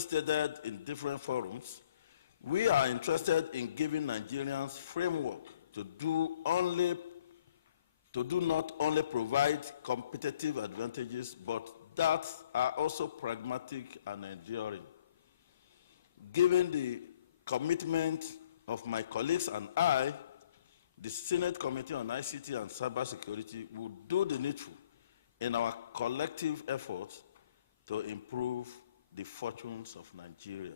stated in different forums, we are interested in giving Nigerians framework to do not only provide competitive advantages, but that are also pragmatic and enduring. Given the commitment of my colleagues and I, the Senate Committee on ICT and Cybersecurity will do the needful in our collective efforts to improve the fortunes of Nigeria.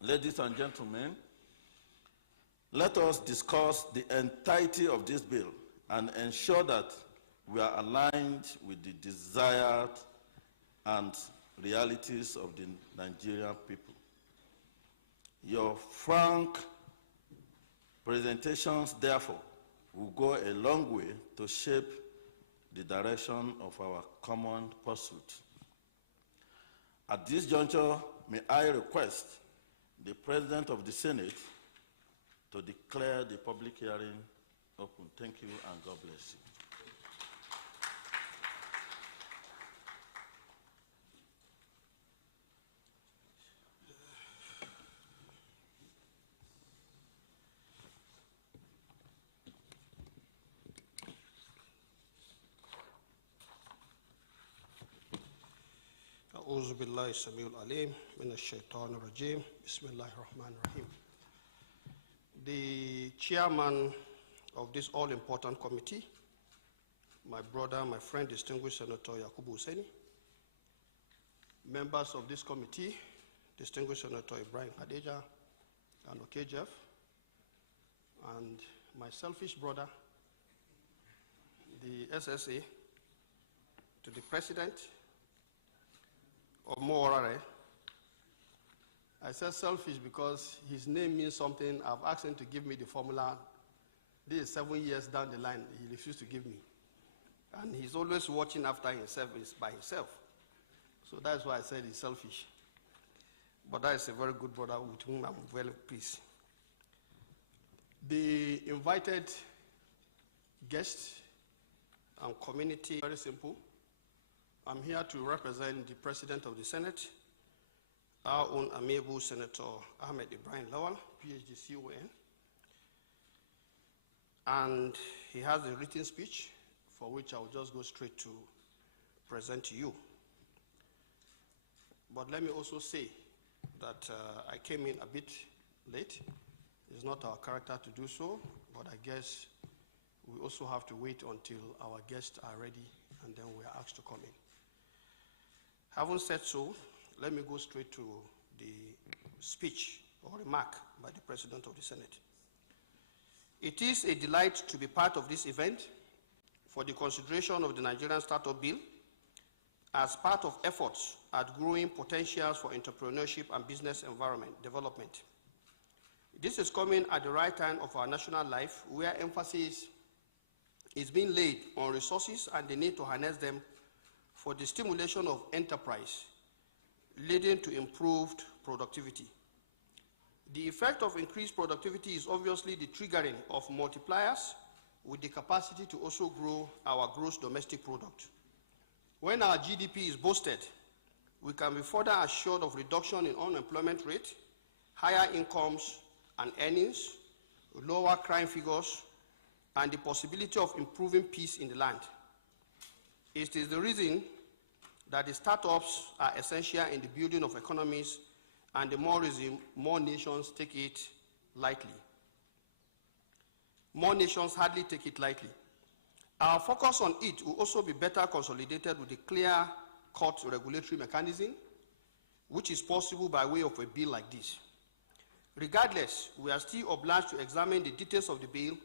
Ladies and gentlemen, let us discuss the entirety of this bill and ensure that we are aligned with the desired and realities of the Nigerian people. Your frank presentations, therefore, will go a long way to shape the direction of our common pursuit. At this juncture, may I request the President of the Senate to declare the public hearing open. Thank you, and God bless you. أعوذ بالله السميع العليم من الشيطان الرجيم بسم الله الرحمن الرحيم. The chairman of this all-important committee, my brother, my friend, distinguished Senator Yakubu Hussaini, members of this committee, distinguished Senator Ibrahim Hadeja and Okejef, and my selfish brother, the SSA, to the president of Moorare. I said selfish because his name means something. I've asked him to give me the formula. This is 7 years down the line, he refused to give me. And he's always watching after himself, is by himself. So that's why I said he's selfish. But that is a very good brother with whom I'm very pleased. The invited guests and community, very simple. I'm here to represent the President of the Senate, our own amiable Senator Ahmed Ibrahim Lawal, PhD CON. And he has a written speech for which I will just go straight to present to you. But let me also say that I came in a bit late. It's not our character to do so, but I guess we also have to wait until our guests are ready and then we are asked to come in. Having said so, let me go straight to the speech or remark by the President of the Senate. It is a delight to be part of this event for the consideration of the Nigerian Startup Bill as part of efforts at growing potentials for entrepreneurship and business environment development. This is coming at the right time of our national life, where emphasis is being laid on resources and the need to harness them for the stimulation of enterprise, leading to improved productivity. The effect of increased productivity is obviously the triggering of multipliers with the capacity to also grow our gross domestic product. When our GDP is boosted, we can be further assured of reduction in unemployment rate, higher incomes and earnings, lower crime figures, and the possibility of improving peace in the land. It is the reason that the startups are essential in the building of economies, and the more reason, more nations take it lightly. More nations hardly take it lightly. Our focus on it will also be better consolidated with a clear-cut regulatory mechanism, which is possible by way of a bill like this. Regardless, we are still obliged to examine the details of the bill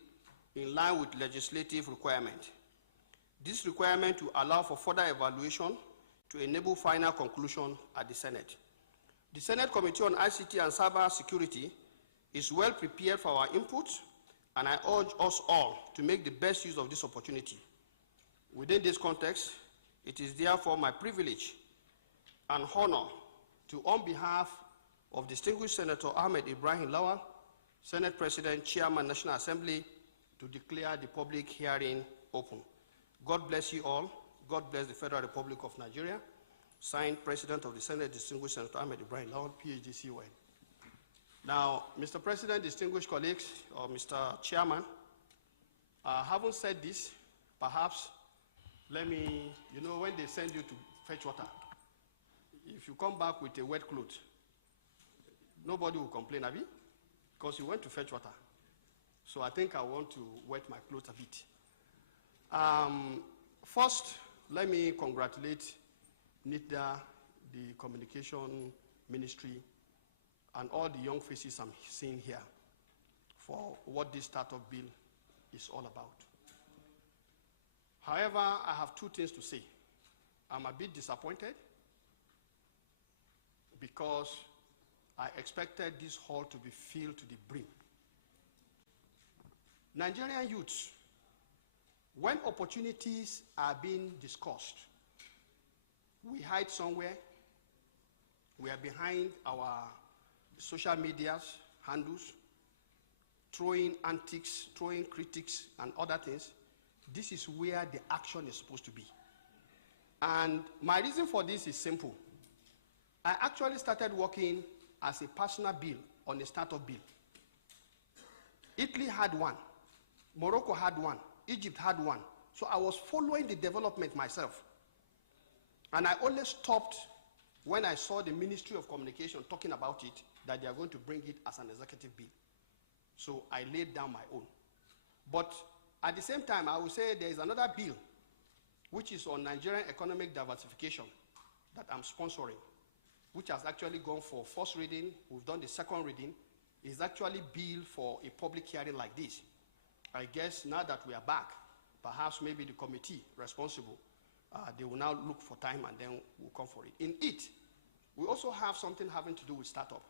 in line with legislative requirement. This requirement will allow for further evaluation to enable final conclusion at the Senate. The Senate Committee on ICT and Cyber Security is well prepared for our input, and I urge us all to make the best use of this opportunity. Within this context, it is therefore my privilege and honor to, on behalf of distinguished Senator Ahmed Ibrahim Lawal, Senate President, Chairman, National Assembly, to declare the public hearing open. God bless you all. God bless the Federal Republic of Nigeria. Signed, President of the Senate, Distinguished Senator Ahmed Ibrahim Lawal, PhD, CON. Now, Mr. President, distinguished colleagues, or Mr. Chairman, having said this, perhaps let me, when they send you to fetch water, if you come back with a wet cloth, nobody will complain, Abi, because you went to fetch water. So I think I want to wet my clothes a bit. First, let me congratulate NITDA, the Communication Ministry, and all the young faces I'm seeing here for what this startup bill is all about. However, I have two things to say. I'm a bit disappointed because I expected this hall to be filled to the brim. Nigerian youths, when opportunities are being discussed, we hide somewhere, we are behind our social medias, handles, throwing antics, throwing critics, and other things. This is where the action is supposed to be. And my reason for this is simple. I actually started working as a personal bill on a startup bill. Italy had one, Morocco had one, Egypt had one. So I was following the development myself. And I only stopped when I saw the Ministry of Communication talking about it, that they are going to bring it as an executive bill. So I laid down my own. But at the same time, I will say there is another bill which is on Nigerian economic diversification that I'm sponsoring, which has actually gone for first reading. We've done the second reading. It's actually bill for a public hearing like this. I guess now that we are back, perhaps maybe the committee responsible, they will now look for time and then we'll come for it. In it, we also have something having to do with startup.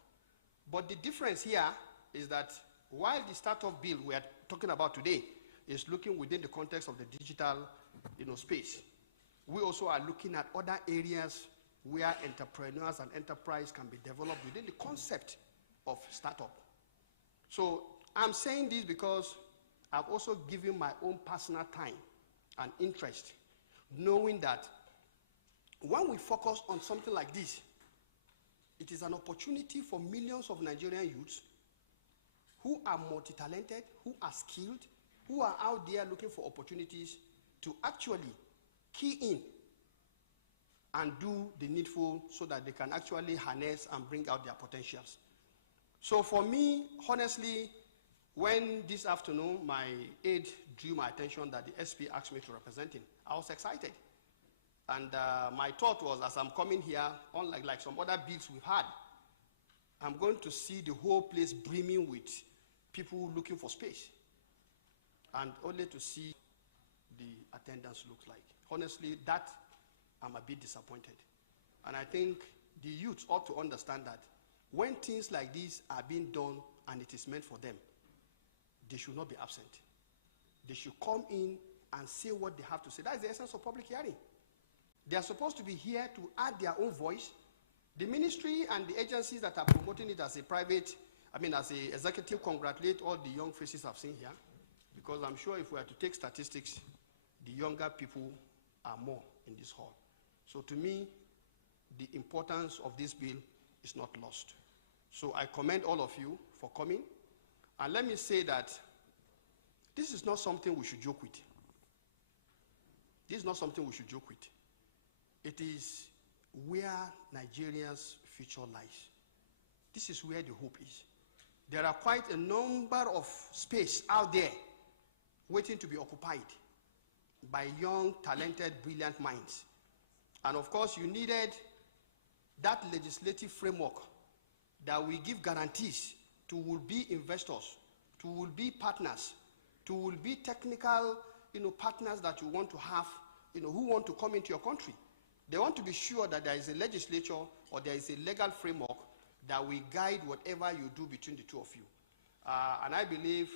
But the difference here is that while the startup bill we are talking about today is looking within the context of the digital space, we also are looking at other areas where entrepreneurs and enterprise can be developed within the concept of startup. So I'm saying this because I've also given my own personal time and interest, knowing that when we focus on something like this, it is an opportunity for millions of Nigerian youths who are multi-talented, who are skilled, who are out there looking for opportunities to actually key in and do the needful so that they can actually harness and bring out their potentials. So for me, honestly, when this afternoon my aide drew my attention that the SP asked me to represent him, I was excited. And my thought was, as I'm coming here, unlike some other bills we've had, I'm going to see the whole place brimming with people looking for space, and only to see the attendance looks like. Honestly, that I'm a bit disappointed. And I think the youth ought to understand that when things like this are being done and it is meant for them, they should not be absent. They should come in and say what they have to say. That is the essence of public hearing. They are supposed to be here to add their own voice. The ministry and the agencies that are promoting it as a private, as a executive, congratulate all the young faces I've seen here, because I'm sure if we are to take statistics, the younger people are more in this hall. So to me, the importance of this bill is not lost. So I commend all of you for coming. And let me say that this is not something we should joke with. This is not something we should joke with. It is where Nigeria's future lies. This is where the hope is. There are quite a number of space out there waiting to be occupied by young, talented, brilliant minds. And of course, you needed that legislative framework that will give guarantees to will-be investors, to will-be partners, to will-be technical partners that you want to have, who want to come into your country. They want to be sure that there is a legislature or there is a legal framework that will guide whatever you do between the two of you. And I believe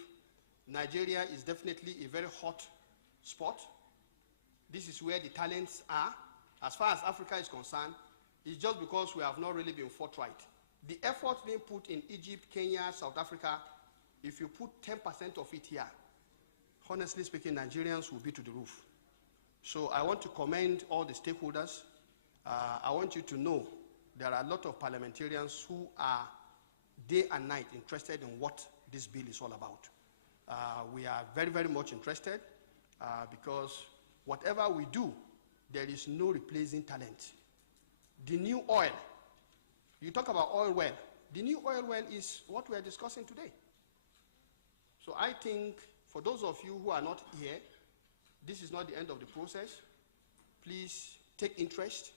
Nigeria is definitely a very hot spot. This is where the talents are. As far as Africa is concerned, it's just because we have not really been forthright. The effort being put in Egypt, Kenya, South Africa, if you put 10% of it here, honestly speaking, Nigerians will be to the roof. So I want to commend all the stakeholders. I want you to know there are a lot of parliamentarians who are day and night interested in what this bill is all about. We are very, very much interested because whatever we do, there is no replacing talent. The new oil, you talk about oil well, the new oil well is what we are discussing today. So I think for those of you who are not here, this is not the end of the process. Please take interest.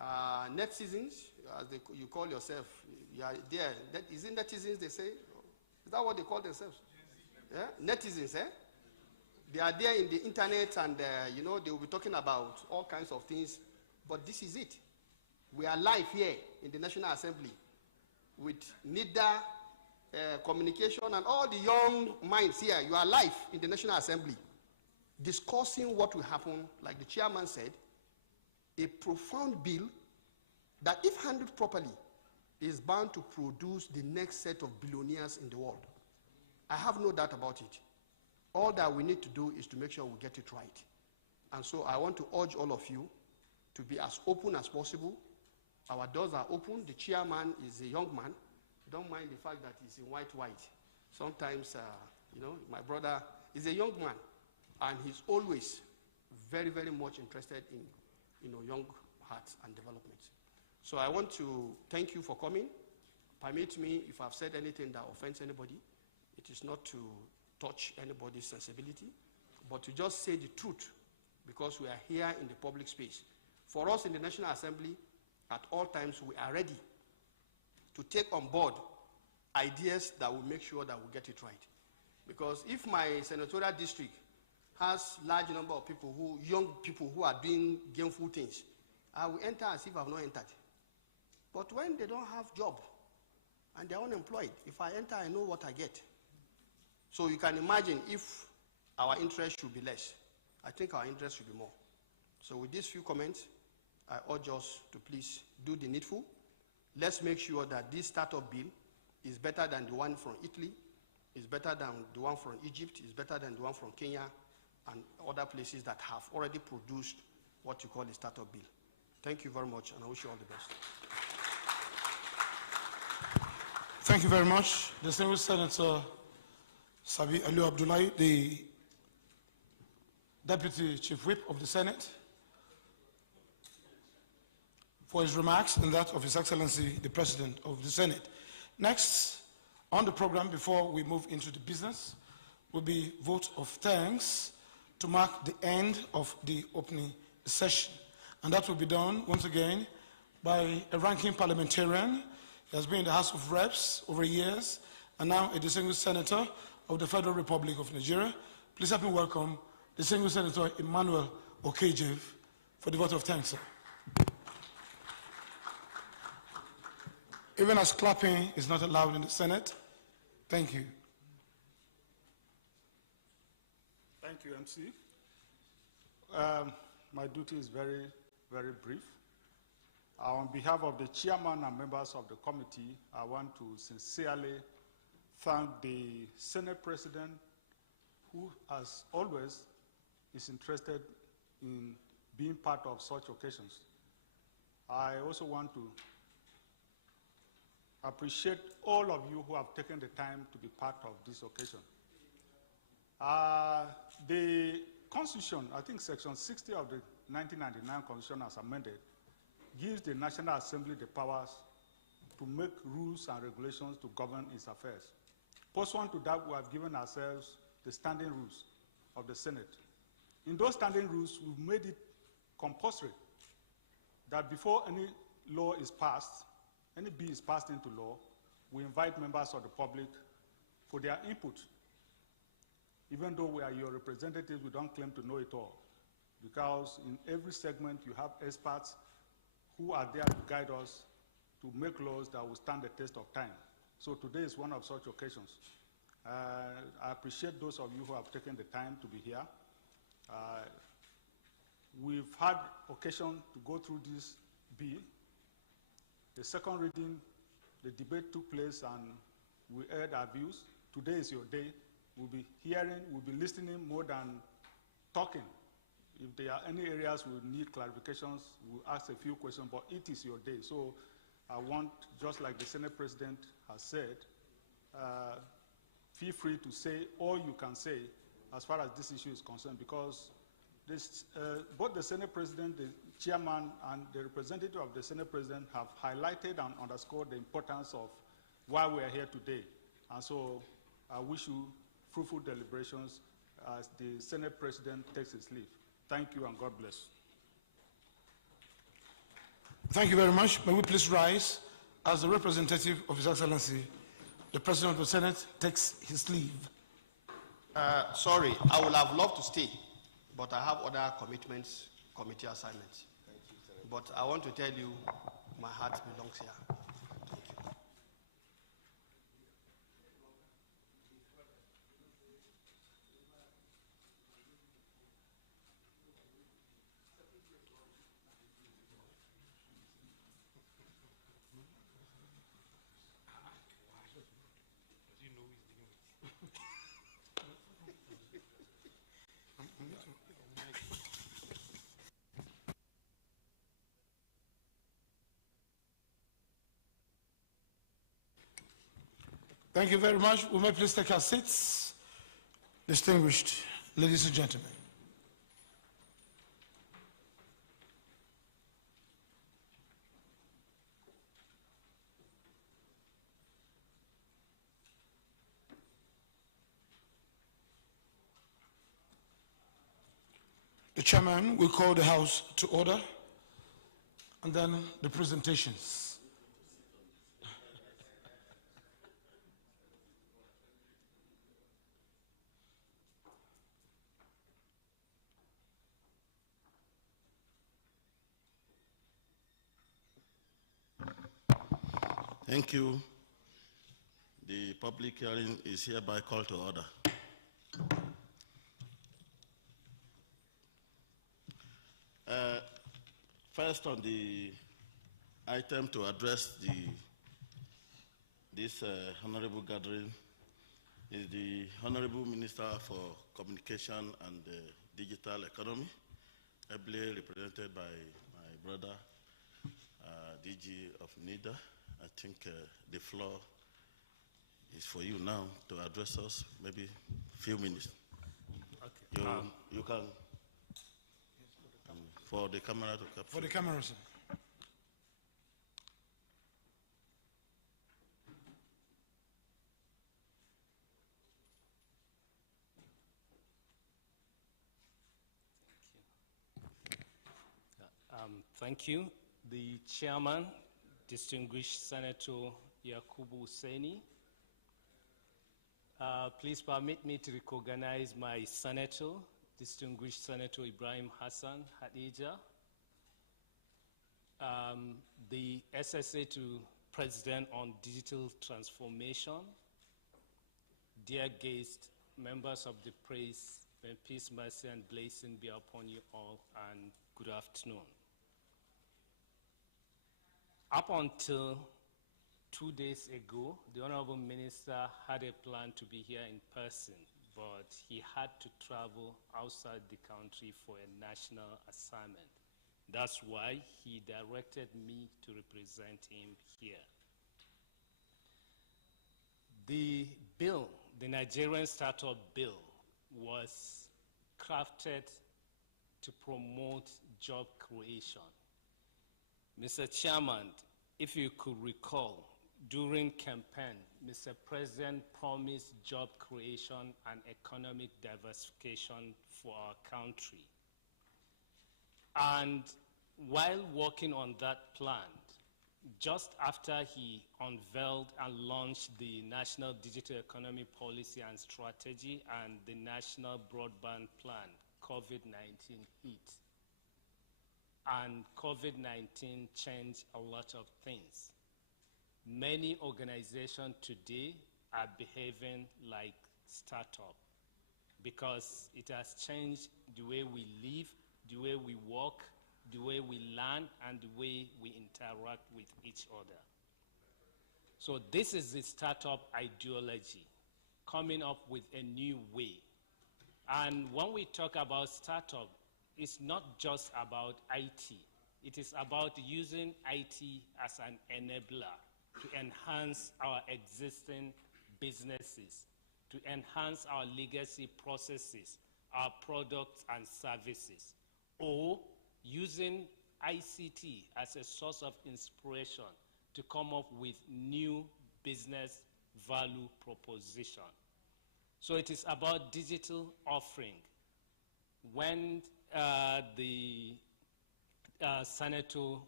Netizens, as you call yourself, you are there. Is it netizens they say? Is that what they call themselves? Yeah? Netizens, eh? They are there in the internet and, you know, they will be talking about all kinds of things. But this is it. We are live here in the National Assembly with NIDA, communication, and all the young minds here. You are live in the National Assembly discussing what will happen, like the chairman said, a profound bill that, if handled properly, is bound to produce the next set of billionaires in the world. I have no doubt about it. All that we need to do is to make sure we get it right. And so I want to urge all of you to be as open as possible. Our doors are open. The chairman is a young man. Don't mind the fact that he's in white. Sometimes, you know, my brother is a young man, and he's always very, very much interested in, you know, young hearts and development. So I want to thank you for coming. Permit me, if I've said anything that offends anybody, it is not to touch anybody's sensibility, but to just say the truth, because we are here in the public space. For us in the National Assembly, at all times, we are ready to take on board ideas that will make sure that we get it right. Because if my senatorial district has large number of people young people who are doing gainful things, I will enter as if I've not entered. But when they don't have job and they're unemployed, if I enter, I know what I get. So you can imagine if our interest should be less. I think our interest should be more. So with these few comments, I urge us to please do the needful. Let's make sure that this startup bill is better than the one from Italy, is better than the one from Egypt, is better than the one from Kenya, and other places that have already produced what you call a startup bill. Thank you very much, and I wish you all the best. Thank you very much, distinguished Senator Sabi Ali Abdullahi, the Deputy Chief Whip of the Senate, for his remarks and that of His Excellency, the President of the Senate. Next on the program, before we move into the business, will be vote of thanks to mark the end of the opening session. And that will be done, once again, by a ranking parliamentarian. He has been in the House of Reps over years, and now a distinguished senator of the Federal Republic of Nigeria. Please help me welcome distinguished Senator Emmanuel Okejev for the vote of thanks, sir. Even as clapping is not allowed in the Senate. Thank you. Thank you, MC. My duty is very, very brief. On behalf of the chairman and members of the committee, I want to sincerely thank the Senate President, who, as always, is interested in being part of such occasions. I also want to appreciate all of you who have taken the time to be part of this occasion. The Constitution, I think Section 60 of the 1999 Constitution as amended, gives the National Assembly the powers to make rules and regulations to govern its affairs. Pursuant to that, we have given ourselves the standing rules of the Senate. In those standing rules, we've made it compulsory that before any law is passed, any bill is passed into law, we invite members of the public for their input. Even though we are your representatives, we don't claim to know it all, because in every segment you have experts who are there to guide us to make laws that will stand the test of time. So today is one of such occasions. I appreciate those of you who have taken the time to be here. We've had occasion to go through this bill. The second reading, the debate took place and we heard our views. Today is your day. We'll be hearing, we'll be listening more than talking. If there are any areas we need clarifications, we'll ask a few questions, but it is your day. So I want, just like the Senate President has said, feel free to say all you can say as far as this issue is concerned, because this, both the Senate President, the Chairman, and the representative of the Senate President have highlighted and underscored the importance of why we are here today. And so I wish you fruitful deliberations as the Senate President takes his leave. Thank you and God bless. Thank you very much. May we please rise as the representative of His Excellency, the President of the Senate, takes his leave. Sorry, I would have loved to stay, but I have other commitments, committee assignments. Thank you, sir. But I want to tell you, my heart belongs here. Thank you. Thank you very much. We may please take our seats. Distinguished ladies and gentlemen. The chairman will call the House to order, and then the presentations. Thank you. The public hearing is hereby called to order. First on the item to address this honorable gathering is the Honorable Minister for Communication and Digital Economy, ably represented by my brother, DG of NIDA. I think the floor is for you now to address us, maybe a few minutes. Okay. You can, for the camera to capture. For the camera, sir. Thank you. The chairman, distinguished Senator Yakubu Hussaini. Please permit me to recognize my senator, distinguished Senator Ibrahim Hassan Hadija, the SSA to President on Digital Transformation, dear guests, members of the press, may peace, mercy, and blessing be upon you all, and good afternoon. Up until 2 days ago, the Honorable Minister had a plan to be here in person, but he had to travel outside the country for a national assignment. That's why he directed me to represent him here. The bill, the Nigerian Startup Bill, was crafted to promote job creation. Mr. Chairman, if you could recall, during campaign, Mr. President promised job creation and economic diversification for our country. And while working on that plan, just after he unveiled and launched the National Digital Economy Policy and Strategy and the National Broadband Plan, COVID-19 hit. And COVID-19 changed a lot of things. Many organizations today are behaving like startup because it has changed the way we live, the way we work, the way we learn, and the way we interact with each other. So this is the startup ideology, coming up with a new way. And when we talk about startup, is not just about IT. It is about using IT as an enabler to enhance our existing businesses, to enhance our legacy processes, our products and services, or using ICT as a source of inspiration to come up with new business value proposition. So it is about digital offering. When Senator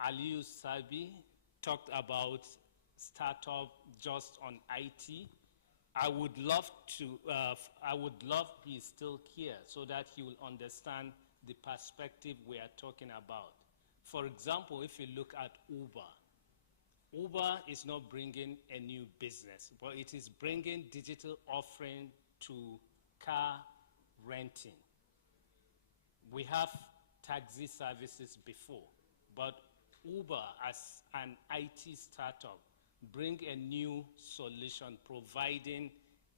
Aliyu Sabi talked about startup just on IT, I would love he's still here so that he will understand the perspective we are talking about. For example, if you look at Uber, Uber is not bringing a new business, but it is bringing digital offering to car renting. We have taxi services before, but Uber as an IT startup bring a new solution providing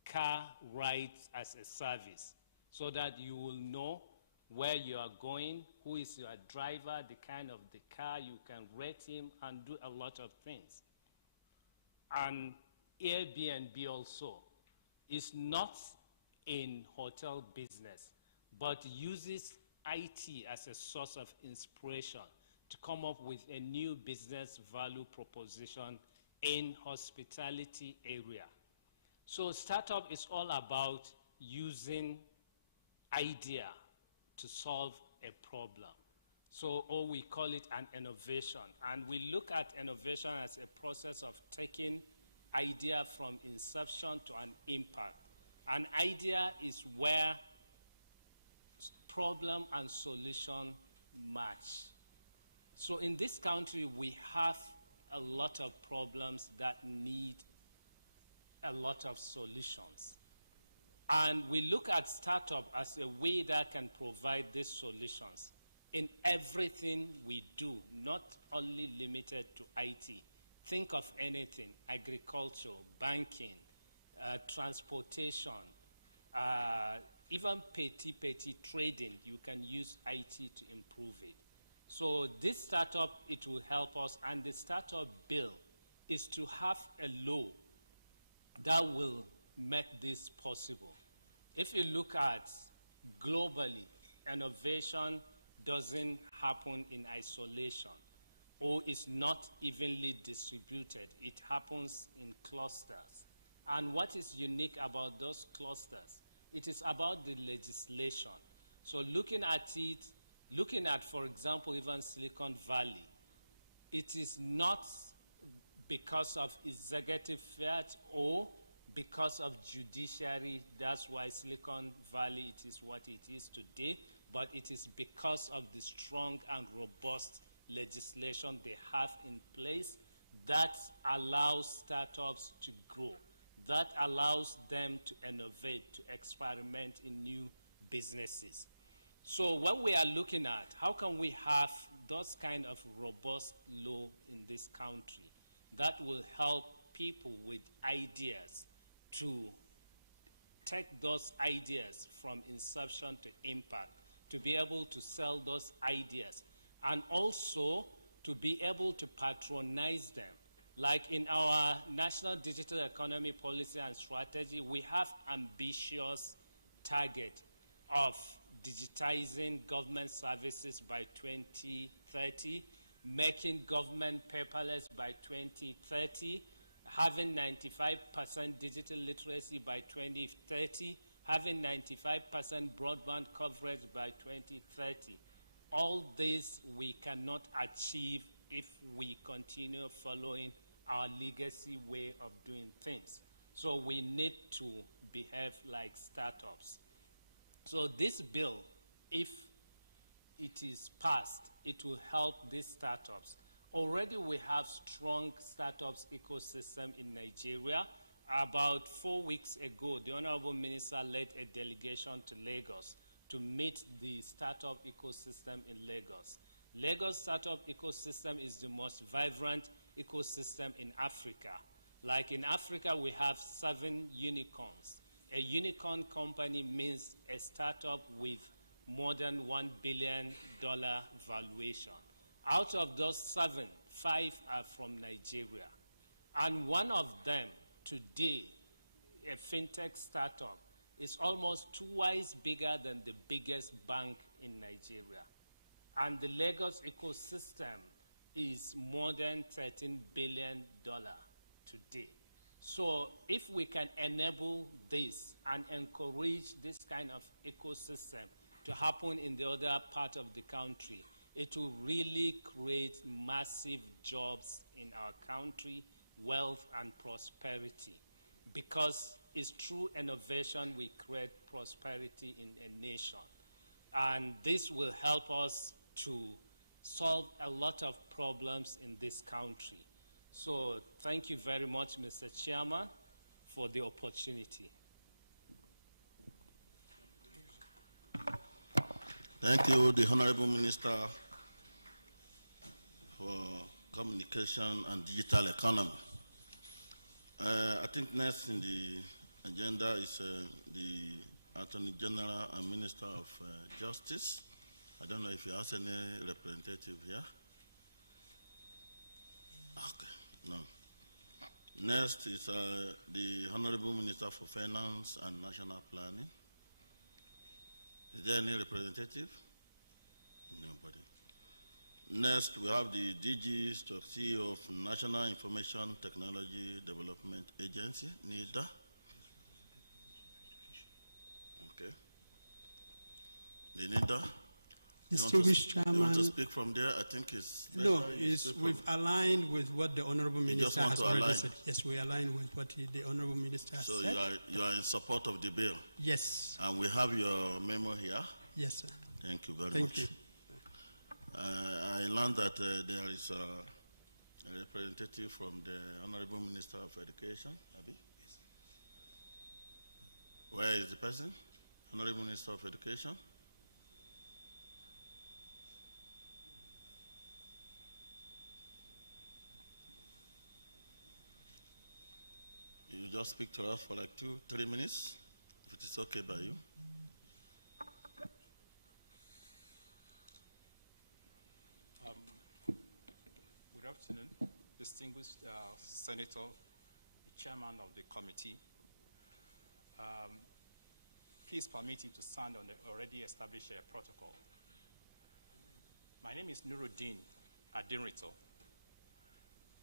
car rides as a service so that you will know where you are going, who is your driver, the kind of the car, you can rate him and do a lot of things. And Airbnb also is not in hotel business, but uses IT as a source of inspiration to come up with a new business value proposition in hospitality area. So startup is all about using idea to solve a problem. So, or we call it an innovation. And we look at innovation as a process of taking idea from inception to an impact. An idea is where problem and solution match. So in this country, we have a lot of problems that need a lot of solutions. And we look at startup as a way that can provide these solutions in everything we do, not only limited to IT. Think of anything: agriculture, banking, transportation, even petty trading. You can use IT to improve it. So this startup, it will help us, and the startup bill is to have a law that will make this possible. If you look at globally, innovation doesn't happen in isolation or is not evenly distributed. It happens in clusters. And what is unique about those clusters? It is about the legislation. So looking at it, looking at, for example, even Silicon Valley, it is not because of executive fiat or because of judiciary. That's why Silicon Valley, it is what it is today, but it is because of the strong and robust legislation they have in place that allows startups to grow, that allows them to innovate, to experiment in new businesses. So what we are looking at, how can we have those kind of robust law in this country that will help people with ideas to take those ideas from inception to impact, to be able to sell those ideas, and also to be able to patronize them. Like in our National Digital Economy Policy and Strategy, we have ambitious target of digitizing government services by 2030, making government paperless by 2030, having 95% digital literacy by 2030, having 95% broadband coverage by 2030. All this we cannot achieve if we continue following our legacy way of doing things. So we need to behave like startups. So this bill, if it is passed, it will help these startups. Already we have strong startups ecosystem in Nigeria. About 4 weeks ago, the Honorable Minister led a delegation to Lagos to meet the startup ecosystem in Lagos. Lagos startup ecosystem is the most vibrant ecosystem in Africa. Like in Africa, we have 7 unicorns. A unicorn company means a startup with more than $1 billion valuation. Out of those 7, 5 are from Nigeria. And one of them today, a fintech startup, is almost twice bigger than the biggest bank in Nigeria. And the Lagos ecosystem is more than $13 billion today. So if we can enable this and encourage this kind of ecosystem to happen in the other part of the country, it will really create massive jobs in our country, wealth and prosperity. Because it's through innovation we create prosperity in a nation. And this will help us to solve a lot of problems in this country. So thank you very much, Mr. Chairman, for the opportunity. Thank you, the Honorable Minister for Communication and Digital Economy. I think next in the agenda is the Attorney General and Minister of Justice. I don't know if he has any representative here. Okay, no. Next is the Honorable Minister for Finance and National Planning. Is there any representative? Nobody. Next, we have the DG CEO of National Information Technology Development Agency, NIDA. Okay. The NIDA. Distinguished Chairman. You want to speak from there? I think it's... No, we've aligned with what the Honorable Minister has already said. Yes, we align with what the Honorable Minister has said. So you are in support of the bill? Yes. And we have your memo here? Yes, sir. Thank you very much. Thank you. I learned that there is a representative from the Honorable Minister of Education, Abi? Yes. Where is the person? Honorable Minister of Education? You just speak to us for like 2-3 minutes, if it is okay by you. Good afternoon, distinguished Senator, the Chairman of the committee. Please permit me to stand on the already established protocol. My name is Nuruddin Adinrito.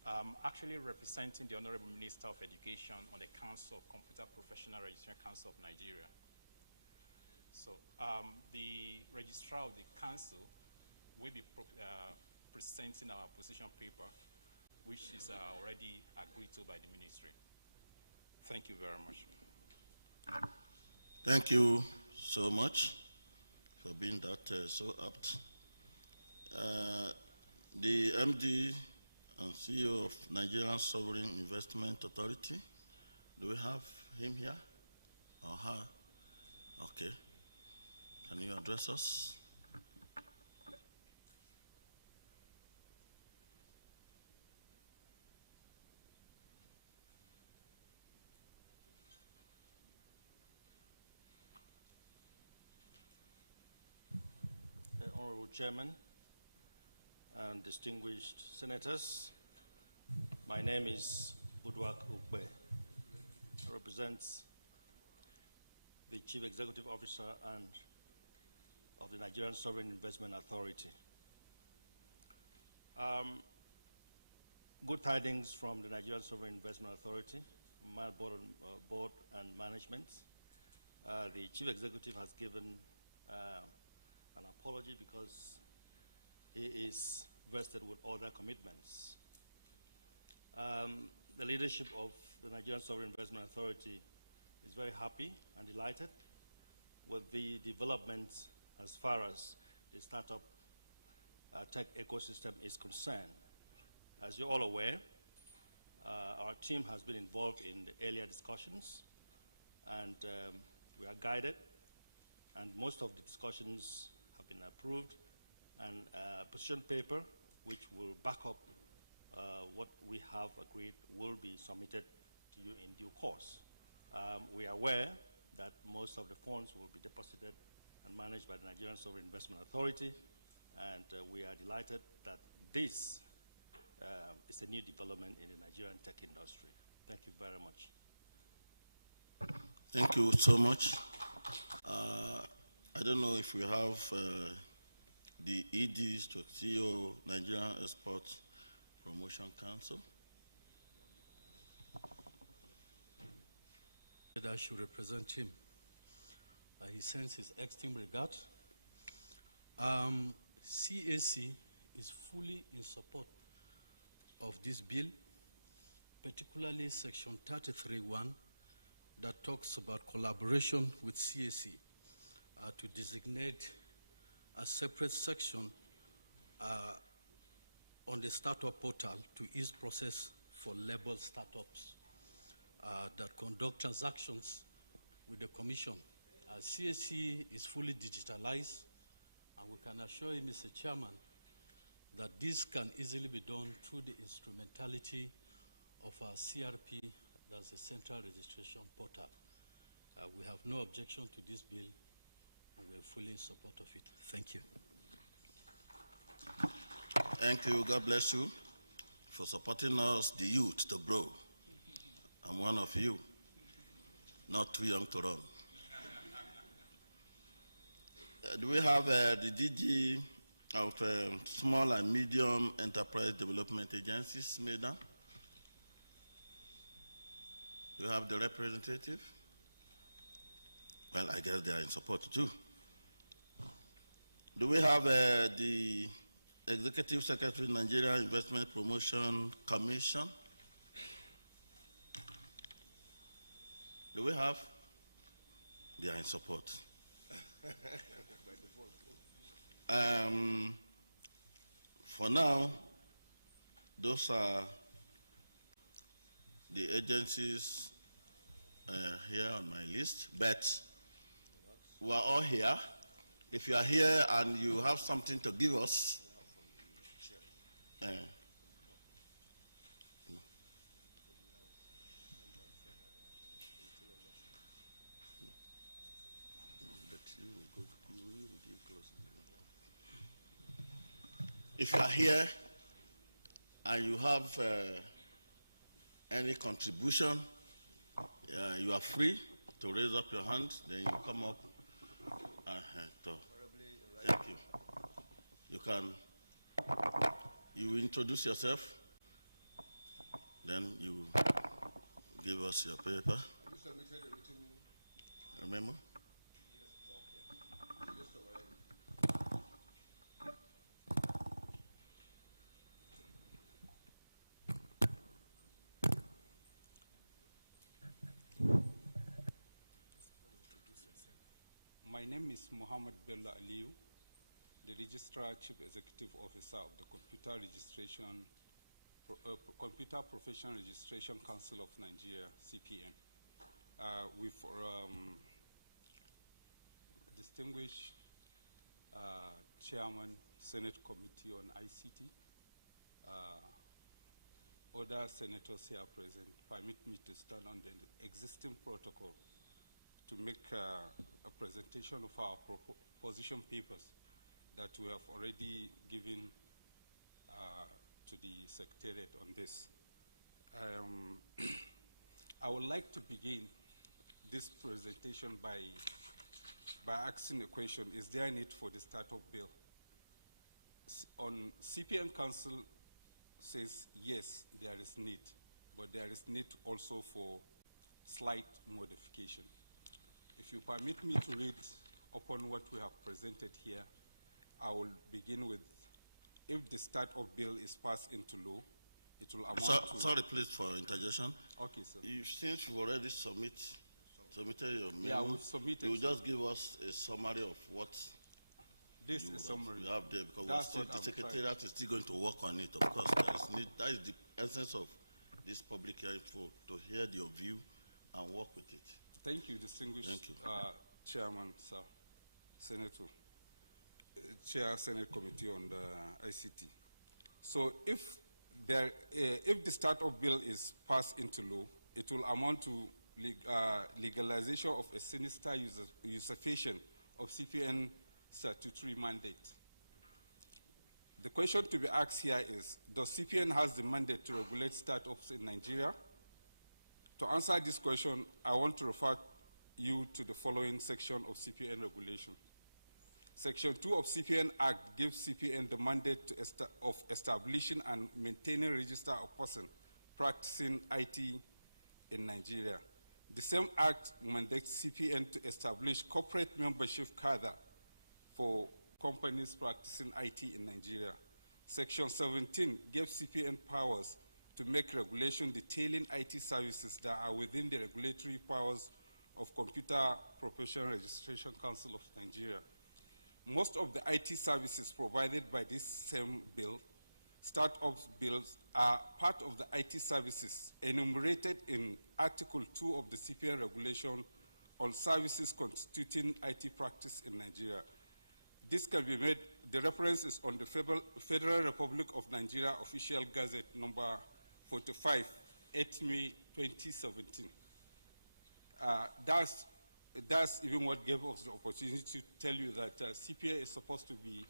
I'm actually representing the Honorable Minister of Education on the Council of Computer Professional Registration Council of Nigeria. So the registrar of the council will be presenting our position paper, which is already agreed to by the ministry. Thank you very much. Thank you so much for being that so apt. The MD and CEO of Nigerian Sovereign Investment Authority, do we have him here or her? Okay. Can you address us? Honorable Chairman and distinguished senators, my name is Udwak Ukbe. I represent the Chief Executive Officer of the Nigerian Sovereign Investment Authority. Good tidings from the Nigerian Sovereign Investment Authority, from my board and management. The Chief Executive has given an apology because he is vested with other commitments. The leadership of the Nigerian Sovereign Investment Authority is very happy and delighted with the development as far as the startup tech ecosystem is concerned. As you're all aware, our team has been involved in the earlier discussions, and we are guided, and most of the discussions have been approved, and a position paper which will back up what we have agreed will be submitted to you in due course. We are aware that most of the funds will be deposited and managed by the Nigerian Sovereign Investment Authority. And we are delighted that this is a new development in the Nigerian tech industry. Thank you very much. Thank you so much. I don't know if we have the ED/CEO Nigerian Export Promotion Council. That I should represent him. He sends his esteemed regard. CAC is fully in support of this bill, particularly section 33(1) that talks about collaboration with CAC to designate a separate section on the startup portal to ease process for labeled startups that conduct transactions with the Commission. CAC is fully digitalized, and we can assure you, Mr. Chairman, that this can easily be done through the instrumentality of our CRP, that's the Central Registration Portal. We have no objection to this bill, and we are fully in support of it. Thank you. Thank you. God bless you for supporting us, the youth, to grow. I'm one of you, not too young to run. Do we have the DG of Small and Medium Enterprise Development Agencies, Madam? Do you have the representative? Well, I guess they are in support too. Do we have the Executive Secretary, Nigeria Investment Promotion Commission? Do we have? They are in support. For now, those are the agencies here on my list, but we are all here. If you are here and you have something to give us, if you are here and you have any contribution, you are free to raise up your hand, then you come up. Thank you. You introduce yourself, then you give us your paper. Have you submitted a written memo? Yes, okay. Just My name is Muhammad Bello Aliu, the Registrar Chief Executive Officer of the Computer Professional Registration Council of Nigeria, CPN. With distinguished Chairman, Senate Committee on ICT, other senators here present, permit me to stand on the existing protocol to make a presentation of our position papers that we have already given to the Secretariat on this. I would like to begin this presentation by asking a question: is there a need for the startup bill? On CPN Council says yes, there is need, but there is need also for slight modification. If you permit me to read upon what we have presented here, I will begin with, if the startup bill is passed into law, it will amount to... Sorry, please, for interjection. Okay, sir. Since you've already submitted your memo, yeah, we've submitted. You will just give us a summary of what this is summary. You have there, because the Secretariat is still going to work on it. Of course, that is the essence of this public hearing, to hear your view and work with it. Thank you, distinguished Chairman, sir, Senator, Chair Senate Committee on the ICT. So if the startup bill is passed into law, it will amount to legalization of a sinister usurpation of CPN statutory mandate. The question to be asked here is, does CPN has the mandate to regulate startups in Nigeria? To answer this question, I want to refer you to the following section of CPN regulation. Section 2 of CPN Act gives CPN the mandate of establishing and maintaining register of persons practicing IT in Nigeria. The same Act mandates CPN to establish corporate membership cadre for companies practicing IT in Nigeria. Section 17 gives CPN powers to make regulation detailing IT services that are within the regulatory powers of Computer Professional Registration Council of Nigeria. Most of the IT services provided by this same bill, startups bills, are part of the IT services enumerated in Article 2 of the CPN regulation on services constituting IT practice in Nigeria. This can be made, the reference is on the Federal Republic of Nigeria Official Gazette number 45, 8 May 2017. That's even what gave us the opportunity to tell you that CPA is supposed to be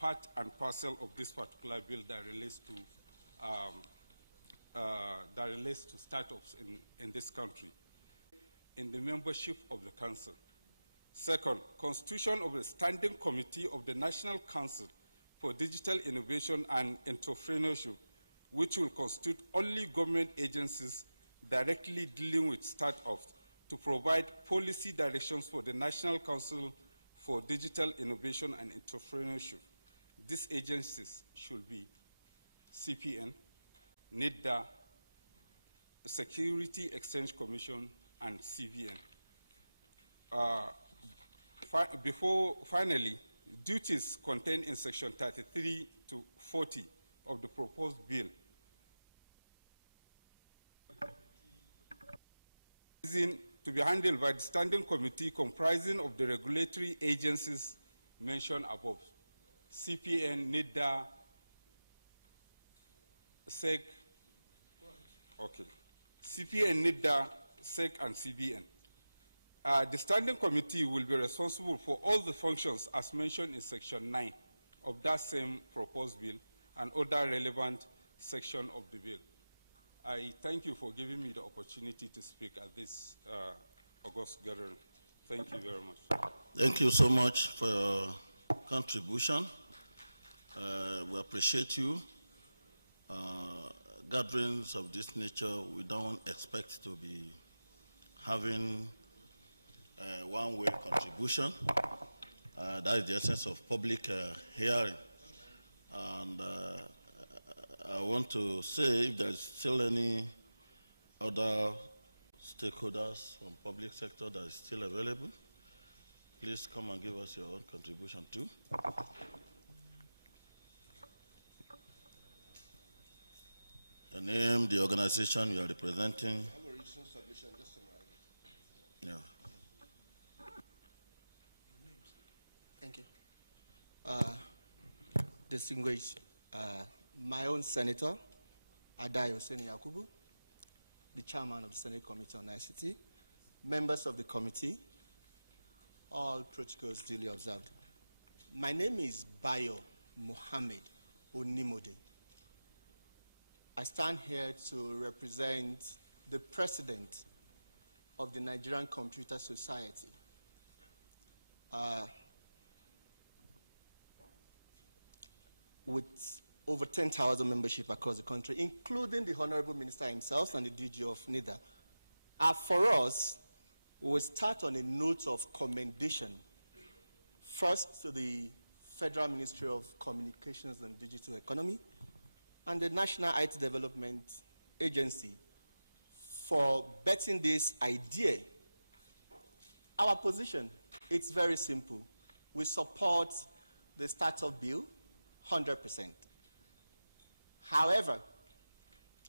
part and parcel of this particular bill that relates to startups in this country, in the membership of the council. Second, constitution of the Standing Committee of the National Council for Digital Innovation and Entrepreneurship, which will constitute only government agencies directly dealing with startups to provide policy directions for the National Council for Digital Innovation and Entrepreneurship. These agencies should be CPN, NIDA, Security Exchange Commission, and CBN. Finally, duties contained in Section 33 to 40 of the proposed bill to be handled by the Standing Committee comprising of the regulatory agencies mentioned above: CPN, NIDA, SEC, CPN, NIDA, SEC, and CBN. The Standing Committee will be responsible for all the functions as mentioned in Section 9 of that same proposed bill and other relevant section of the bill. I thank you for giving me the opportunity to speak at this August gathering. Thank you very much. Thank you so much for your contribution. We appreciate you. Gatherings of this nature, we don't expect to be having one-way contribution. That is the essence of public hearing. And I want to say, if there's still any other stakeholders from public sector that is still available, please come and give us your own contribution too. Your name, the organization you are representing. I have a written submission, just summarize it. Yeah. Thank you. Distinguished, my own senator, Adai Hosseini Yakubu, the chairman of the Senate Committee on ICT, members of the committee, all protocols duly observed. My name is Bayo Mohammed Onimode. I stand here to represent the president of the Nigerian Computer Society. With over 10,000 membership across the country, including the Honorable Minister himself and the DG of NIDA. For us, we will start on a note of commendation. First, to the Federal Ministry of Communications and Digital Economy and the National IT Development Agency for betting this idea. Our position, it's very simple. We support the startup bill 100%. However,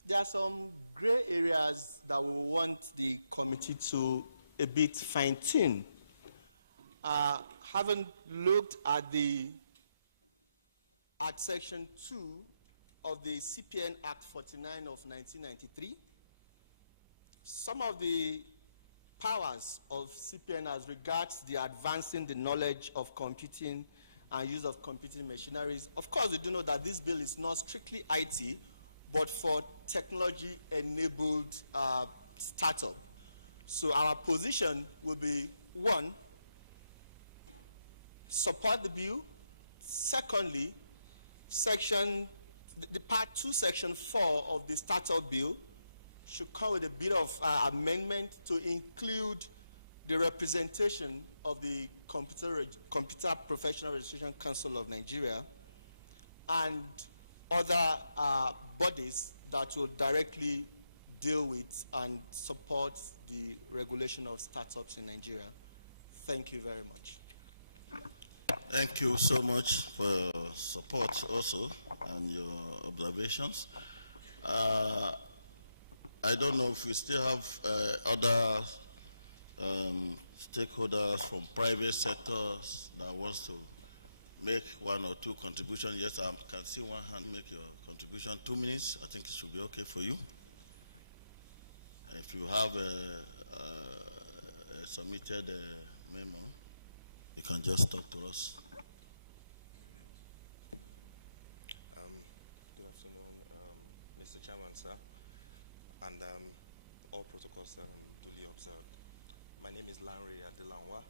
there are some gray areas that we want the committee to a bit fine-tune. Having looked at Section 2 of the CPN Act 49 of 1993, some of the powers of CPN as regards the advancing the knowledge of computing and use of computing machineries. Of course, we do know that this bill is not strictly IT, but for technology-enabled startup. So our position will be, one, support the bill. Secondly, the part 2, section 4 of the startup bill should come with a bit of amendment to include the representation of the Computer Professional Registration Council of Nigeria and other bodies that will directly deal with and support the regulation of startups in Nigeria. Thank you very much. Thank you so much for your support also and your observations. I don't know if we still have other stakeholders from private sectors that wants to make 1 or 2 contributions. Yes, I can see one hand. Make your contribution 2 minutes. I think it should be okay for you. If you have a submitted memo, you can just talk to us. Good afternoon, Mr. Chairman, sir, and all protocols duly observed. My name is Lanre Adelanwa.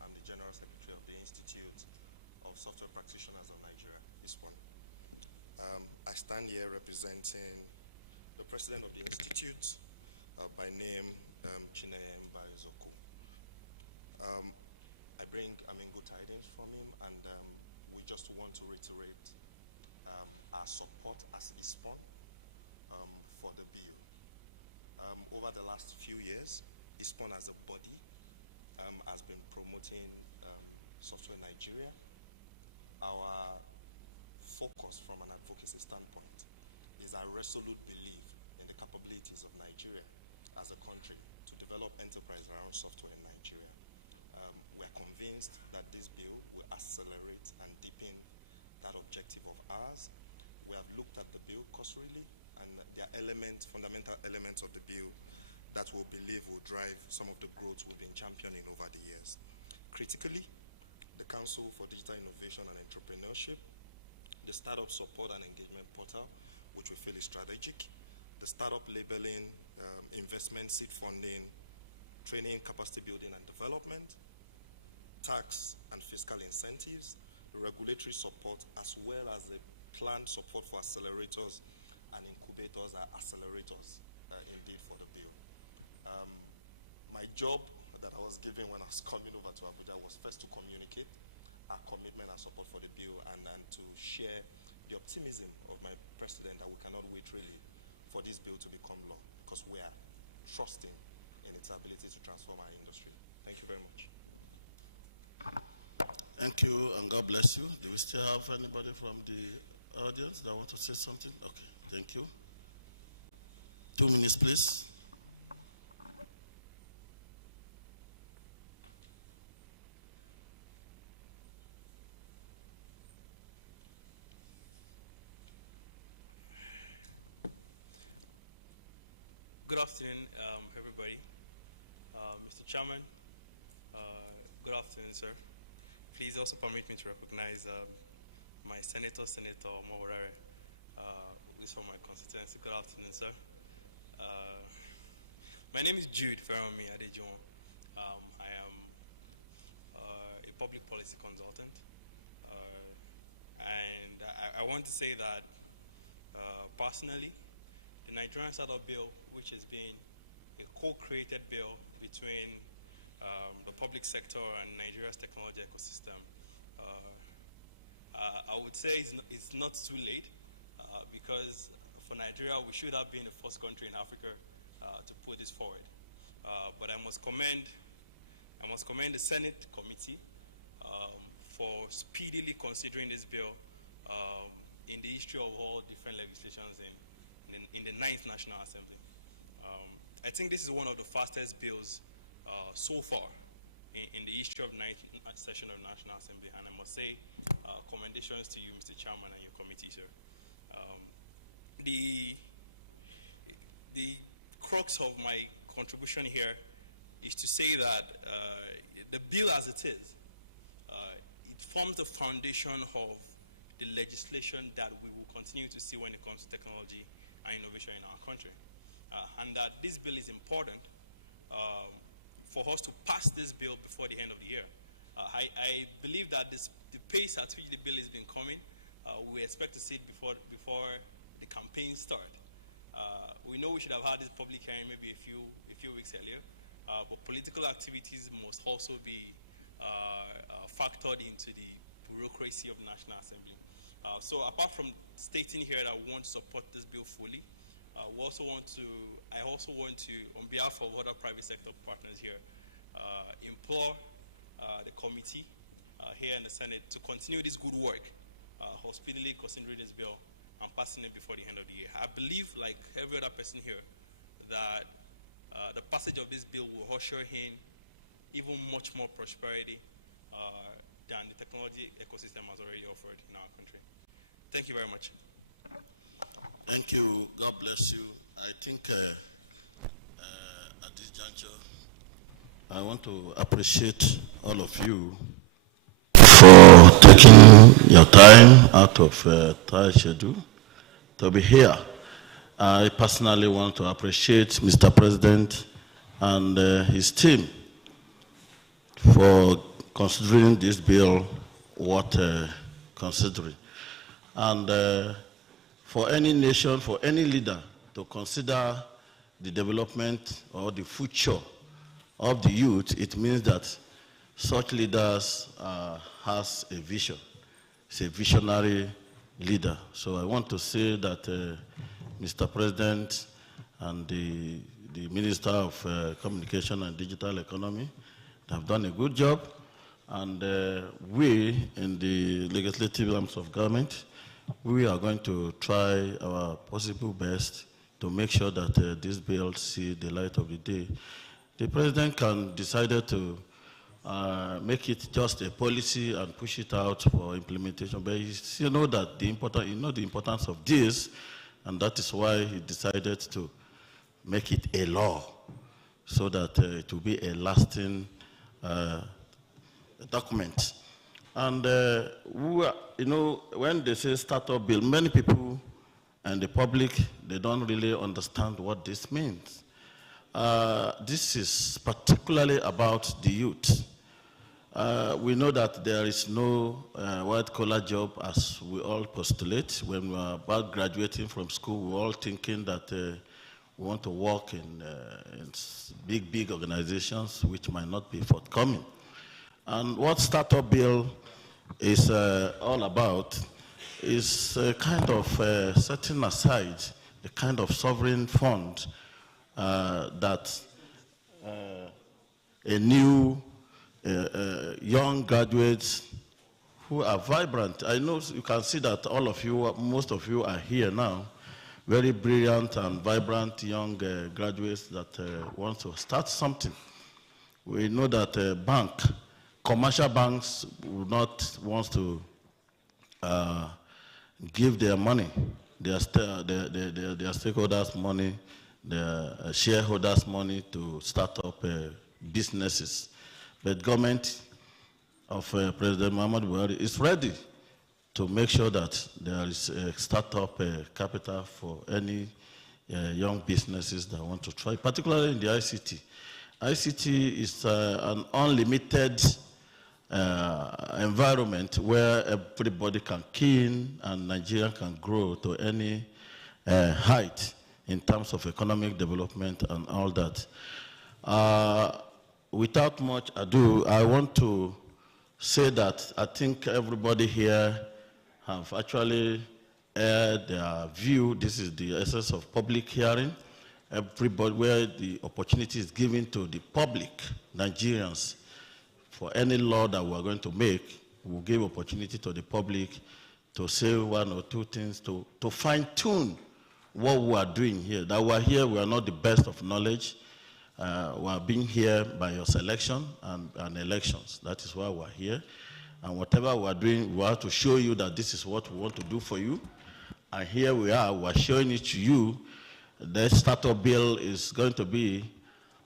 I'm the General Secretary of the Institute of Software Practitioners of Nigeria, ISPON. I stand here representing the President of the Institute, by name Chineye Mbaezoku. I bring good tidings from him, and we just want to reiterate our support as ISPON for the bill. Over the last few years, ISPON as a body has been promoting software in Nigeria. Our focus from an advocacy standpoint is our resolute belief in the capabilities of Nigeria as a country to develop enterprise around software in Nigeria. We are convinced that this bill will accelerate and deepen that objective of ours. We have looked at the bill cursorily, and there are fundamental elements of the bill that we believe will drive some of the growth we've been championing over the years. Critically, the Council for Digital Innovation and Entrepreneurship, the Startup Support and Engagement Portal, which we feel is strategic, the startup labeling, investment, seed funding, training, capacity building and development, tax and fiscal incentives, the regulatory support, as well as the planned support for accelerators and incubators are accelerators indeed for the bill. My job that I was given when I was coming over to Abuja was first to communicate our commitment and support for the bill and to share the optimism of my president that we cannot wait really for this bill to become law, because we are trusting in its ability to transform our industry. Thank you very much. Thank you, and God bless you. Do we still have anybody from the audience that want to say something? Okay, thank you. 2 minutes, please. Good afternoon, everybody. Mr. Chairman, good afternoon, sir. Please also permit me to recognize my Senator Mohorare, who is from my constituency. Good afternoon, sir. My name is Jude Ferromi Adejon. I am a public policy consultant. And I want to say that personally, the Nigerian Startup Bill, which has been a co-created bill between the public sector and Nigeria's technology ecosystem, I would say it's not too late because for Nigeria, we should have been the first country in Africa to put this forward. But I must commend the Senate committee for speedily considering this bill in the history of all different legislations in the 9th National Assembly. I think this is one of the fastest bills so far in the history of the 9th session of the National Assembly, and I must say commendations to you, Mr. Chairman, and your committee, sir. The crux of my contribution here is to say that the bill as it is, it forms the foundation of the legislation that we will continue to see when it comes to technology and innovation in our country. And that this bill is important for us to pass this bill before the end of the year. I believe that the pace at which the bill has been coming, we expect to see it before the campaign starts. We know we should have had this public hearing maybe a few weeks earlier, but political activities must also be factored into the bureaucracy of the National Assembly. So apart from stating here that we want to support this bill fully, I also want to, on behalf of other private sector partners here, implore the committee here in the Senate to continue this good work, speedily considering this bill and passing it before the end of the year. I believe, like every other person here, that the passage of this bill will usher in even much more prosperity than the technology ecosystem has already offered in our country. Thank you very much. Thank you. God bless you. I think I want to appreciate all of you for taking your time out of a tight schedule to be here. I personally want to appreciate Mr. President and his team for considering this bill worth considering. And for any nation, for any leader to consider the development or the future of the youth, it means that such leaders has a vision. It's a visionary leader. So I want to say that Mr. President and the Minister of Communication and Digital Economy have done a good job. And we, in the legislative arms of government, we are going to try our possible best to make sure that this bill see the light of the day. The President can decide to make it just a policy and push it out for implementation, but you know that the importance of this, and that is why he decided to make it a law, so that it will be a lasting document. And when they say startup bill, many people and the public, they don't really understand what this means. This is particularly about the youth. We know that there is no white-collar job, as we all postulate. When we are about graduating from school, we're all thinking that we want to work in big organizations, which might not be forthcoming. And what startup bill is all about is kind of setting aside the kind of sovereign fund that a new young graduates who are vibrant. I know you can see that all of you, most of you are here now, very brilliant and vibrant young graduates that want to start something. We know that commercial banks would not want to give their money, their stakeholders' money, their shareholders' money to start up businesses. But government of President Muhammadu Buhari is ready to make sure that there is a startup capital for any young businesses that want to try, particularly in the ICT. ICT is an unlimited environment where everybody can key in and Nigeria can grow to any height in terms of economic development and all that. Without much ado, I want to say that I think everybody here have actually aired their view. This is the essence of public hearing. Everybody, where the opportunity is given to the public, Nigerians, for any law that we're going to make, we'll give opportunity to the public to say one or two things, to fine-tune what we are doing here. That we're here, we are not the best of knowledge. We are being here by your selection and elections. That is why we're here. And whatever we're doing, we have to show you that this is what we want to do for you. And here we are, we're showing it to you. The startup bill is going to be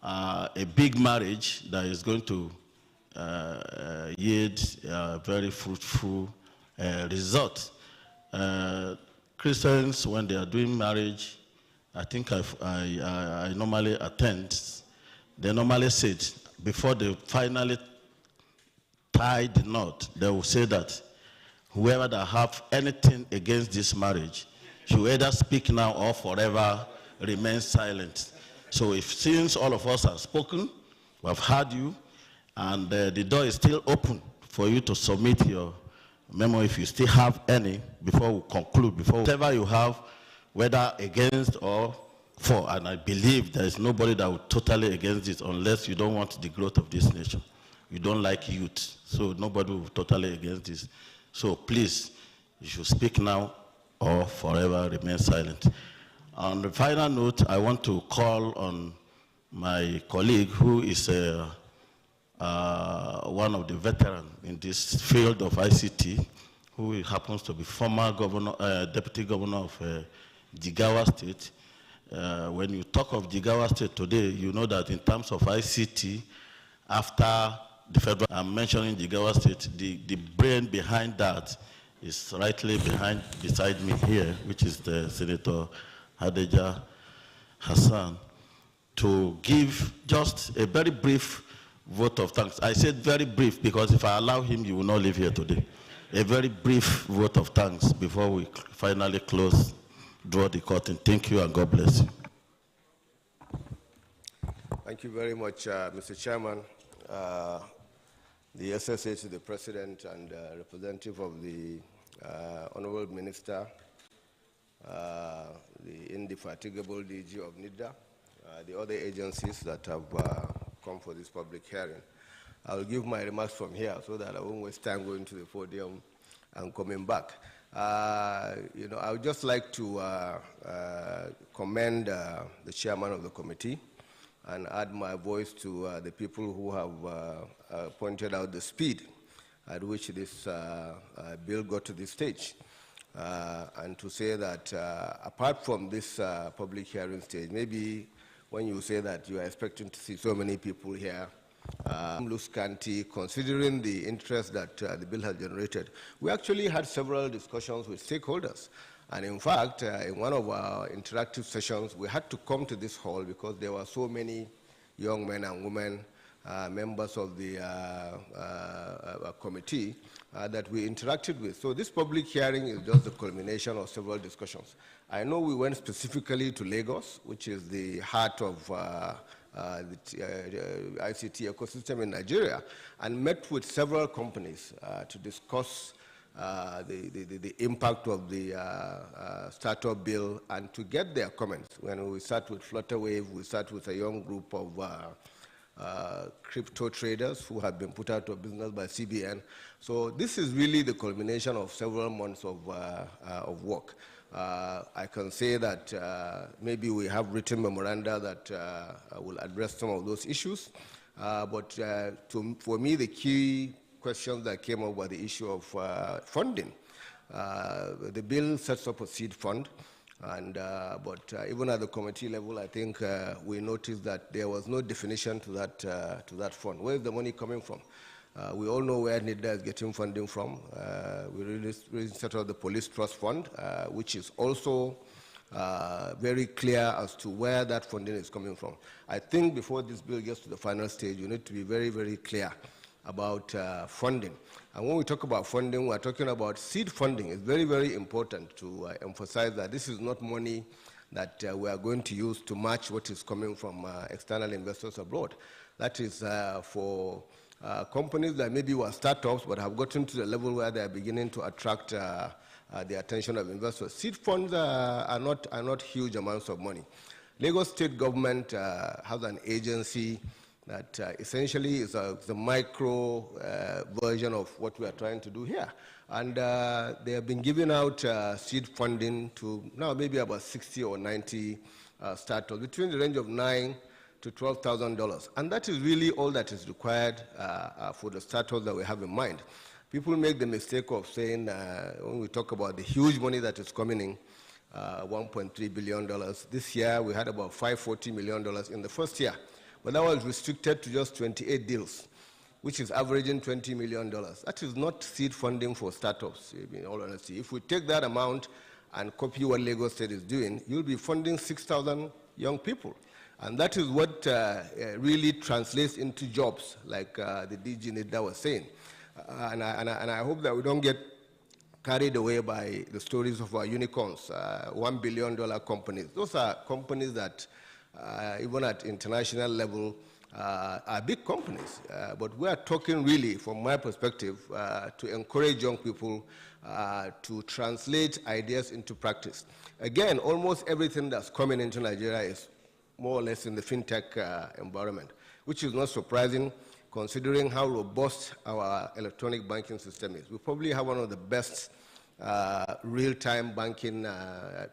a big marriage that is going to yield a very fruitful result. Christians, when they are doing marriage, I think I normally attend, they normally say it, before they finally tie the knot, they will say that whoever that have anything against this marriage should either speak now or forever remain silent. So if since all of us have spoken, we have heard you, and the door is still open for you to submit your memo if you still have any before we conclude, before whatever you have, whether against or for, and I believe there is nobody that will totally against this unless you don't want the growth of this nation. You don't like youth, so nobody will totally against this. So please, you should speak now or forever remain silent. On the final note, I want to call on my colleague who is one of the veterans in this field of ICT, who happens to be former governor, deputy governor of Jigawa State. When you talk of Jigawa State today, you know that in terms of ICT, after the federal, I'm mentioning Jigawa State, the brain behind that is rightly beside me here, which is the Senator Hadeja Hassan, to give just a very brief vote of thanks. I said very brief because if I allow him, you will not live here today. A very brief vote of thanks before we finally draw the curtain. Thank you and God bless you. Thank you very much, Mr. Chairman. The SSA to the President and representative of the Honorable Minister, the indefatigable DG of NIDA, the other agencies that have come for this public hearing. I'll give my remarks from here so that I won't waste time going to the podium and coming back. I would just like to commend the chairman of the committee and add my voice to the people who have pointed out the speed at which this bill got to this stage. And to say that apart from this public hearing stage, maybe when you say that you are expecting to see so many people here, looks scanty considering the interest that the bill has generated. We actually had several discussions with stakeholders. And in fact, in one of our interactive sessions, we had to come to this hall because there were so many young men and women, members of the committee that we interacted with. So this public hearing is just the culmination of several discussions. I know we went specifically to Lagos, which is the heart of the ICT ecosystem in Nigeria, and met with several companies to discuss the impact of the startup bill and to get their comments. When we sat with Flutterwave, we sat with a young group of crypto traders who have been put out of business by CBN. So this is really the culmination of several months of work. I can say that maybe we have written memoranda that will address some of those issues. But for me, the key questions that came up were the issue of funding. The bill sets up a seed fund, but even at the committee level, I think we noticed that there was no definition to that fund. Where is the money coming from? We all know where NIDA is getting funding from. We really set up the Police Trust Fund, which is also very clear as to where that funding is coming from. I think before this bill gets to the final stage, you need to be very, very clear about funding. And when we talk about funding, we're talking about seed funding. It's very, very important to emphasize that this is not money that we are going to use to match what is coming from external investors abroad. That is for companies that maybe were startups but have gotten to the level where they are beginning to attract the attention of investors. Seed funds are not huge amounts of money. Lagos State government has an agency that essentially is the micro version of what we are trying to do here. And they have been giving out seed funding to now maybe about 60 or 90 startups, between the range of $9,000 to $12,000. And that is really all that is required for the startups that we have in mind. People make the mistake of saying, when we talk about the huge money that is coming in, $1.3 billion. This year, we had about $540 million in the first year. but that was restricted to just 28 deals, which is averaging $20 million. That is not seed funding for startups, in all honesty. If we take that amount and copy what Lagos State is doing, you'll be funding 6,000 young people. And that is what really translates into jobs, like the DG Nida was saying. And I hope that we don't get carried away by the stories of our unicorns, $1 billion companies. Those are companies that, even at international level, are big companies. But we are talking really, from my perspective, to encourage young people to translate ideas into practice. Again, almost everything that's coming into Nigeria is more or less in the fintech environment, which is not surprising considering how robust our electronic banking system is. We probably have one of the best real-time banking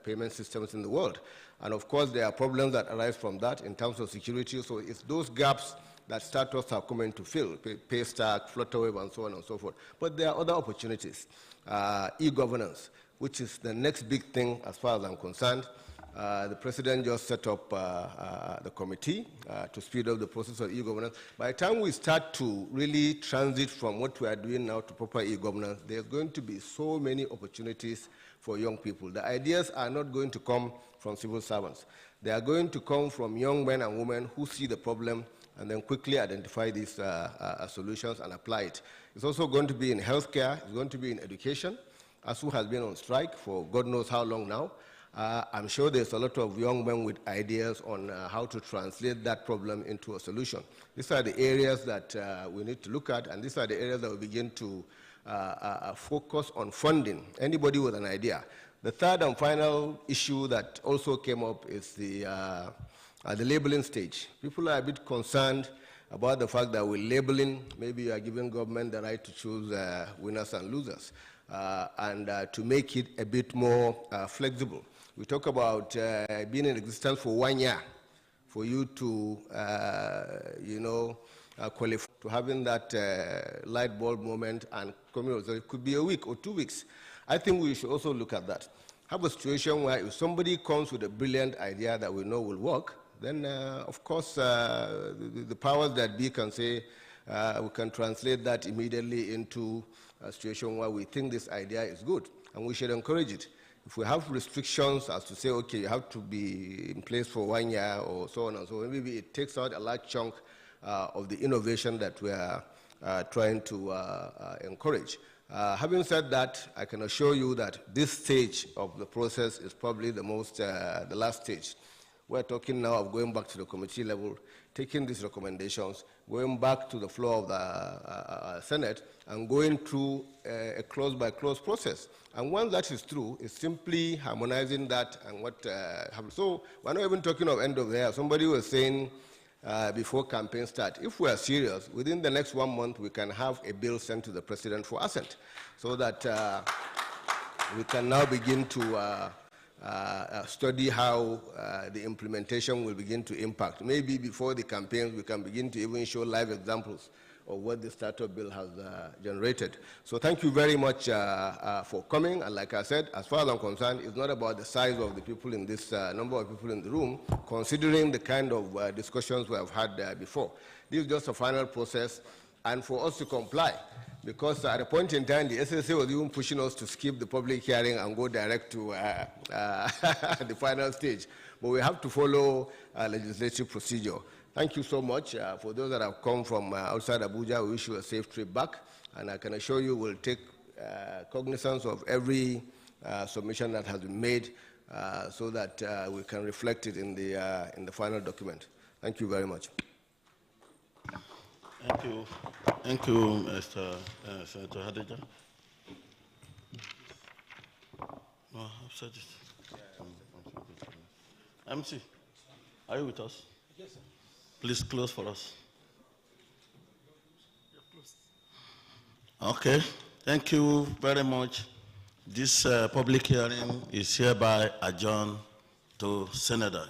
payment systems in the world. And of course, there are problems that arise from that in terms of security. So it's those gaps that startups are coming to fill, Paystack, Flutterwave, and so on and so forth. But there are other opportunities. E-governance, which is the next big thing as far as I'm concerned. The president just set up the committee to speed up the process of e-governance. By the time we start to really transit from what we are doing now to proper e-governance, there's going to be so many opportunities for young people. The ideas are not going to come from civil servants. They are going to come from young men and women who see the problem and then quickly identify these solutions and apply it. It's also going to be in healthcare, it's going to be in education. ASU has been on strike for God knows how long now. I'm sure there's a lot of young men with ideas on how to translate that problem into a solution. These are the areas that we need to look at, and these are the areas that we begin to focus on funding anybody with an idea. The third and final issue that also came up is the labeling stage. People are a bit concerned about the fact that with labeling, maybe you are giving government the right to choose winners and losers, and to make it a bit more flexible. We talk about being in existence for 1 year, for you to, qualify to having that light bulb moment and coming. So it could be a week or 2 weeks. I think we should also look at that. Have a situation where if somebody comes with a brilliant idea that we know will work, then of course the powers that be can say we can translate that immediately into a situation where we think this idea is good, and we should encourage it. If we have restrictions as to say, okay, you have to be in place for 1 year or so on and so on, maybe it takes out a large chunk of the innovation that we are trying to encourage. Having said that, I can assure you that this stage of the process is probably the last stage. We're talking now of going back to the committee level, taking these recommendations, going back to the floor of the Senate, and going through a clause-by-clause process. And once that is through, it's simply harmonizing that and what happens. So we're not even talking of end of the year. Somebody was saying before campaign start, if we are serious, within the next 1 month, we can have a bill sent to the president for assent, so that we can now begin to study how the implementation will begin to impact. Maybe before the campaigns, we can begin to even show live examples of what the startup bill has generated. So thank you very much for coming. And like I said, as far as I'm concerned, it's not about the size of the people in this, number of people in the room, considering the kind of discussions we have had before. This is just a final process, and for us to comply. Because at a point in time, the SSA was even pushing us to skip the public hearing and go direct to the final stage. But we have to follow legislative procedure. Thank you so much. For those that have come from outside Abuja, we wish you a safe trip back. And I can assure you we'll take cognizance of every submission that has been made so that we can reflect it in the final document. Thank you very much. Thank you. Thank you, Mr. Senator Hadija. No, I've said it. MC, are you with us? Yes, sir. Please close for us. Okay. Thank you very much. This public hearing is hereby adjourned to Senator.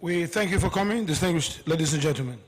We thank you for coming, distinguished ladies and gentlemen.